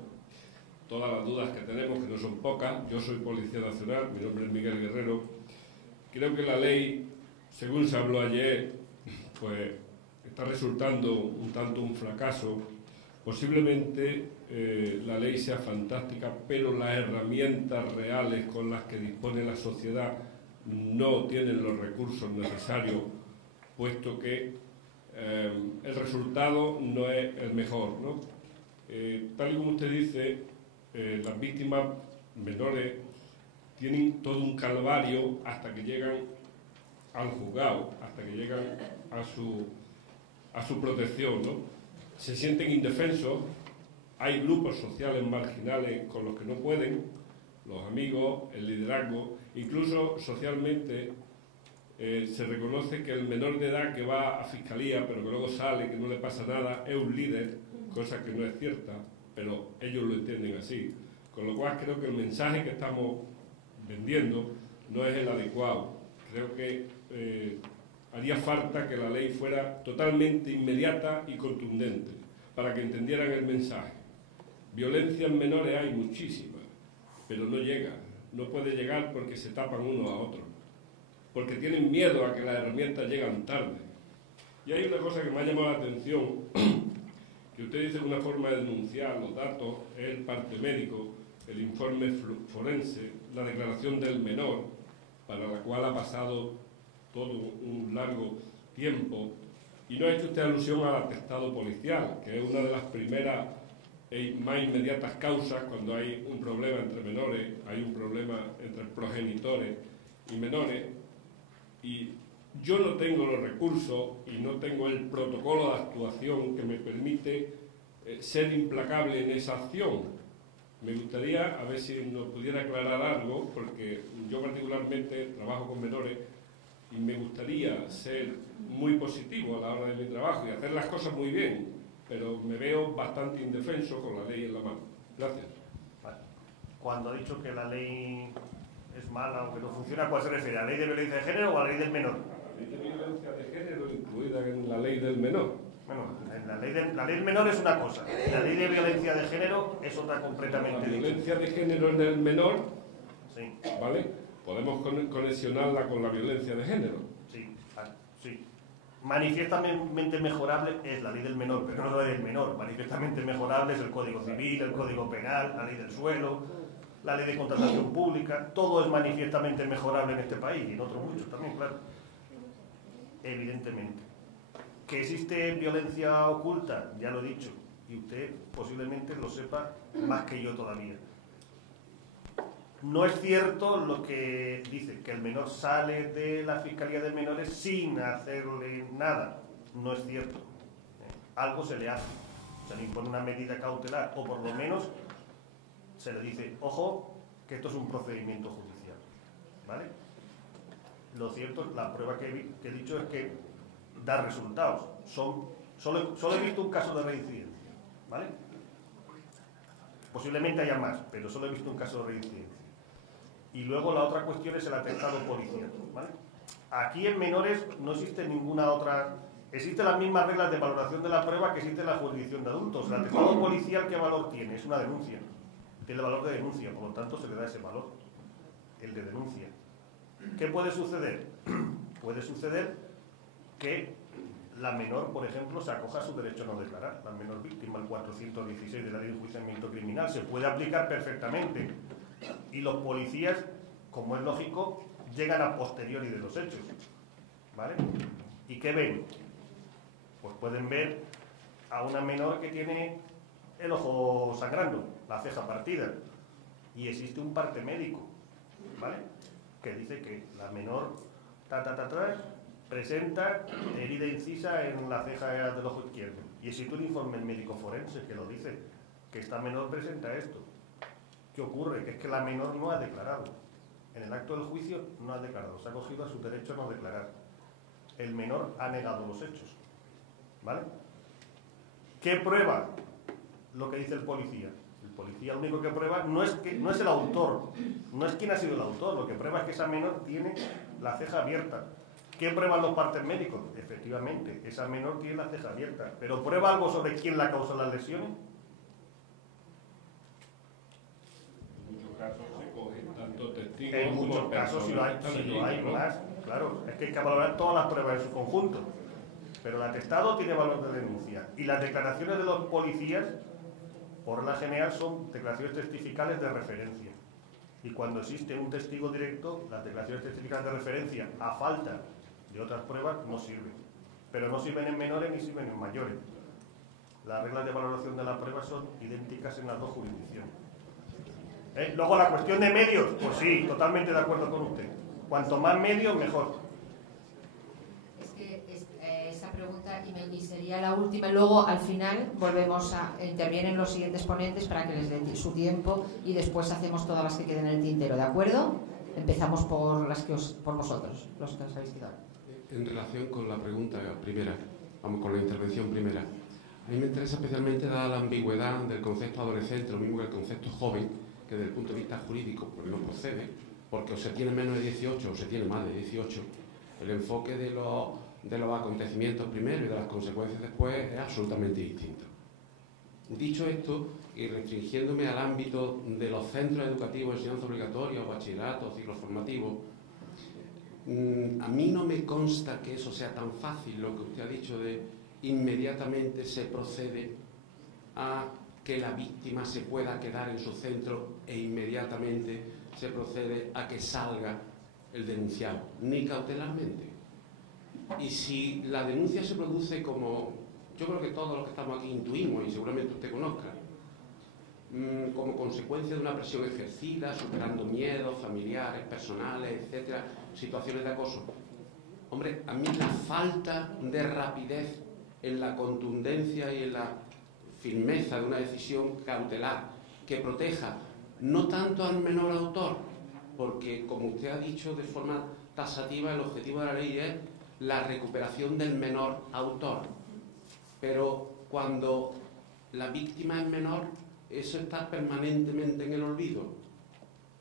todas las dudas que tenemos, que no son pocas. Yo soy Policía Nacional, mi nombre es Miguel Guerrero. Creo que la ley, según se habló ayer, pues está resultando un tanto un fracaso. Posiblemente la ley sea fantástica, pero las herramientas reales con las que dispone la sociedad no tienen los recursos necesarios, puesto que el resultado no es el mejor, ¿no? Tal y como usted dice, las víctimas menores tienen todo un calvario hasta que llegan al juzgado, hasta que llegan a su protección, ¿no? Se sienten indefensos, hay grupos sociales marginales con los que no pueden, los amigos, el liderazgo, incluso socialmente se reconoce que el menor de edad que va a fiscalía pero que luego sale, que no le pasa nada, es un líder, cosa que no es cierta, pero ellos lo entienden así. Con lo cual creo que el mensaje que estamos vendiendo no es el adecuado. Creo que haría falta que la ley fuera totalmente inmediata y contundente para que entendieran el mensaje. Violencia en menores hay muchísimas, pero no llega, no puede llegar porque se tapan unos a otros, porque tienen miedo a que las herramientas llegan tarde. Y hay una cosa que me ha llamado la atención, que usted dice que una forma de denunciar los datos es el parte médico, el informe forense, la declaración del menor, para la cual ha pasado todo un largo tiempo, y no ha hecho usted alusión al atestado policial, que es una de las primeras y más inmediatas causas cuando hay un problema entre menores, hay un problema entre progenitores y menores, y yo no tengo los recursos y no tengo el protocolo de actuación que me permite ser implacable en esa acción. Me gustaría, a ver si nos pudiera aclarar algo, porque yo particularmente trabajo con menores y me gustaría ser muy positivo a la hora de mi trabajo y hacer las cosas muy bien, pero me veo bastante indefenso con la ley en la mano. Gracias. Vale. Cuando ha dicho que la ley es mala o que no funciona, ¿a cuál se refiere? ¿A la ley de violencia de género o a la ley del menor? La ley de violencia de género incluida en la ley del menor. Bueno, la ley del menor es una cosa, la ley de violencia de género es otra completamente La distinta. violencia de género en el menor, Sí, ¿vale? Podemos conexionarla con la violencia de género. sí, sí. Manifiestamente mejorable es la ley del menor, pero no la ley del menor. Manifiestamente mejorable es el Código Civil, el Código Penal, la ley del suelo, la ley de contratación pública. Todo es manifiestamente mejorable en este país y en otros muchos también, claro. Evidentemente. Que existe violencia oculta, ya lo he dicho, y usted posiblemente lo sepa más que yo todavía. No es cierto lo que dice, que el menor sale de la Fiscalía de Menores sin hacerle nada. No es cierto. Algo se le hace. Se le impone una medida cautelar, o por lo menos se le dice, ojo, que esto es un procedimiento judicial. ¿Vale? Lo cierto, la prueba que he dicho es que da resultados. Solo he visto un caso de reincidencia. ¿Vale? Posiblemente haya más, pero solo he visto un caso de reincidencia. Y luego la otra cuestión es el atestado policial, ¿vale? Aquí en menores no existe ninguna otra... Existen las mismas reglas de valoración de la prueba que existe en la jurisdicción de adultos. El atestado policial, ¿qué valor tiene? Es una denuncia. Tiene el valor de denuncia, por lo tanto se le da ese valor, el de denuncia. ¿Qué puede suceder? Puede suceder que la menor, por ejemplo, se acoja a su derecho a no declarar. La menor víctima, el 416 de la Ley de Enjuiciamiento Criminal, se puede aplicar perfectamente. Y los policías, como es lógico, llegan a posteriori de los hechos. ¿Vale? ¿Y qué ven? Pues pueden ver a una menor que tiene el ojo sangrando, la ceja partida. Y existe un parte médico, ¿vale? Que dice que la menor presenta herida incisa en la ceja del ojo izquierdo. Y existe un informe médico forense que lo dice, que esta menor presenta esto. ¿Qué ocurre? Que es que la menor no ha declarado. En el acto del juicio no ha declarado. Se ha acogido a su derecho a no declarar. El menor ha negado los hechos. ¿Vale? ¿Qué prueba lo que dice el policía? El policía lo único que prueba no es el autor, no es quién ha sido el autor. Lo que prueba es que esa menor tiene la ceja abierta. ¿Qué prueban los partes médicos? Efectivamente, esa menor tiene la ceja abierta. ¿Pero prueba algo sobre quién la causó las lesiones? En muchos casos sí lo hay más, claro, es que hay que valorar todas las pruebas en su conjunto, pero el atestado tiene valor de denuncia y las declaraciones de los policías, por regla general, son declaraciones testificales de referencia, y cuando existe un testigo directo, las declaraciones testificales de referencia, a falta de otras pruebas, no sirven, pero no sirven en menores ni sirven en mayores. Las reglas de valoración de la prueba son idénticas en las dos jurisdicciones. Luego la cuestión de medios, pues sí, totalmente de acuerdo con usted. Cuanto más medios, mejor. Es que esa pregunta y sería la última. Luego, al final, intervienen los siguientes ponentes para que les den su tiempo y después hacemos todas las que queden en el tintero, ¿de acuerdo? Empezamos por por vosotros, los que os habéis quedado. En relación con la pregunta primera, con la intervención primera, a mí me interesa especialmente dada la ambigüedad del concepto adolescente, lo mismo que el concepto joven, que desde el punto de vista jurídico pues no procede, porque o se tiene menos de 18 o se tiene más de 18, el enfoque de los acontecimientos primero y de las consecuencias después es absolutamente distinto. Dicho esto, y restringiéndome al ámbito de los centros educativos de enseñanza obligatoria, o bachillerato, o ciclos formativos, a mí no me consta que eso sea tan fácil, lo que usted ha dicho de inmediatamente se procede a que la víctima se pueda quedar en su centro e inmediatamente se procede a que salga el denunciado, ni cautelarmente. Y si la denuncia se produce como, yo creo que todos los que estamos aquí intuimos, y seguramente usted conozca, como consecuencia de una presión ejercida, superando miedos familiares, personales, etcétera, situaciones de acoso, Hombre, a mí la falta de rapidez en la contundencia y en la firmeza de una decisión cautelar que proteja no tanto al menor autor, porque, como usted ha dicho de forma taxativa, el objetivo de la ley es la recuperación del menor autor. Pero cuando la víctima es menor, eso está permanentemente en el olvido.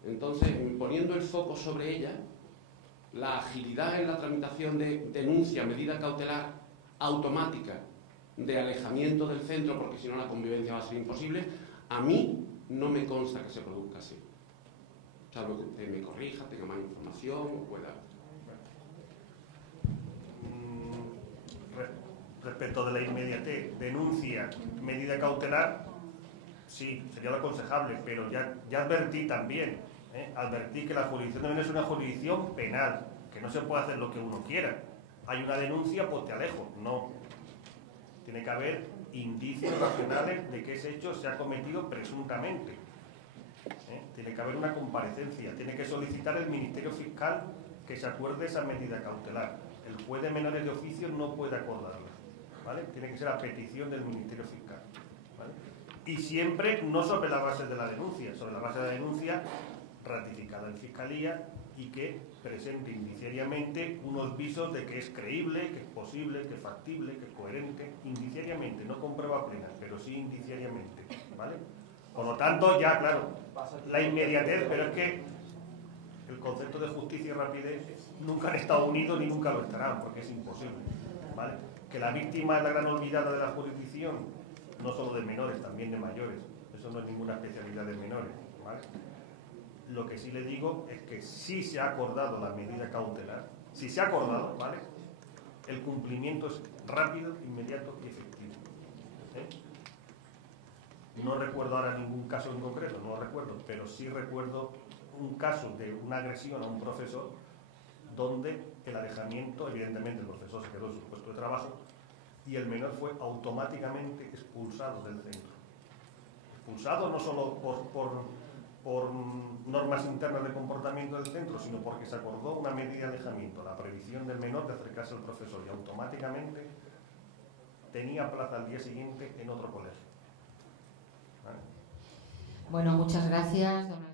Entonces, poniendo el foco sobre ella, la agilidad en la tramitación de denuncia, medida cautelar automática de alejamiento del centro, porque si no la convivencia va a ser imposible, a mí no me consta que se produzca así. Salvo que usted me corrija, tenga más información o pueda... Respecto de la inmediatez, denuncia, medida cautelar, sí, sería lo aconsejable, pero ya advertí también, advertí que la jurisdicción de menores es una jurisdicción penal, que no se puede hacer lo que uno quiera. Hay una denuncia, pues te alejo. No. Tiene que haber indicios racionales de que ese hecho se ha cometido presuntamente. Tiene que haber una comparecencia. Tiene que solicitar el Ministerio Fiscal que se acuerde esa medida cautelar. El juez de menores de oficio no puede acordarla, ¿vale? Tiene que ser a petición del Ministerio Fiscal, ¿vale? Y siempre no sobre la base de la denuncia, sobre la base de la denuncia ratificada en Fiscalía y que presente indiciariamente unos visos de que es creíble, que es posible, que es factible, que es coherente, indiciariamente, no con prueba plena, pero sí indiciariamente, ¿vale? Por lo tanto, ya, claro, la inmediatez, pero es que el concepto de justicia y rapidez nunca han estado unidos ni nunca lo estarán, porque es imposible, ¿vale? Que la víctima es la gran olvidada de la jurisdicción, no solo de menores, también de mayores, eso no es ninguna especialidad de menores, ¿vale? Lo que sí le digo es que si se ha acordado la medida cautelar, si se ha acordado, ¿vale? El cumplimiento es rápido, inmediato y efectivo. No recuerdo ahora ningún caso en concreto, no lo recuerdo, pero sí recuerdo un caso de una agresión a un profesor donde el alejamiento, evidentemente el profesor se quedó en su puesto de trabajo y el menor fue automáticamente expulsado del centro. Expulsado no solo por normas internas de comportamiento del centro, sino porque se acordó una medida de alejamiento, la prohibición del menor de acercarse al profesor, y automáticamente tenía plaza al día siguiente en otro colegio. ¿Vale? Bueno, muchas gracias, don